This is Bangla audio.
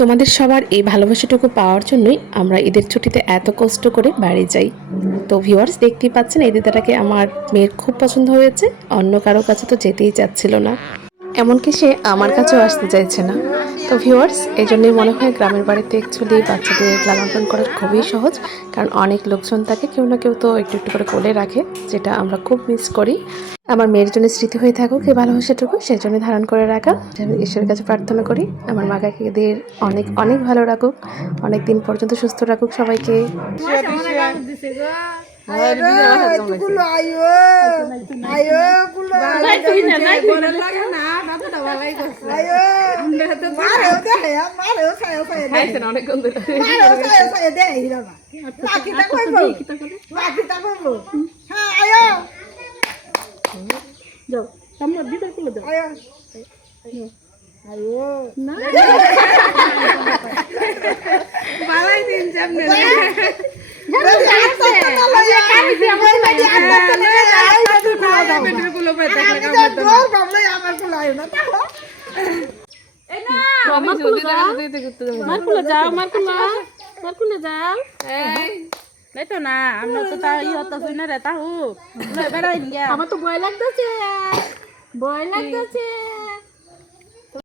তোমাদের সবার এই ভালোবাসাটুকু পাওয়ার জন্যই আমরা ঈদের ছুটিতে এত কষ্ট করে বাড়ি যাই। তো ভিউয়ার্স, দেখতেই পাচ্ছেন এই দিদাটাকে আমার মেয়ের খুব পছন্দ হয়েছে, অন্য কারো কাছে তো যেতেই চাচ্ছিল না, এমনকি সে আমার কাছেও আসতে চাইছে না। তো ভিউয়ার্স, এই জন্যই মনে হয় গ্রামের বাড়িতে অ্যাকচুয়ালি বাচ্চাদের লালন পালন করা খুবই সহজ, কারণ অনেক লোকজন থাকে, কেউ না কেউ তো একটু একটু করে কোলে রাখে, যেটা আমরা খুব মিস করি। আমার মেয়ের জন্য স্মৃতি হয়ে থাকুক এই ভালোবাসাটুকু, সেই জন্য ধারণ করে রাখা। আমি ঈশ্বরের কাছে প্রার্থনা করি আমার মা কাকিদের অনেক অনেক ভালো রাখুক, অনেক দিন পর্যন্ত সুস্থ রাখুক সবাইকে। যাও আমরা দিদার কোলে যাও আয়ো না বালাই দিন সামনে না আমরা তো তা ই হতাছি না রে তাহু বেড়াই আমার তো ভয় লাগতেছে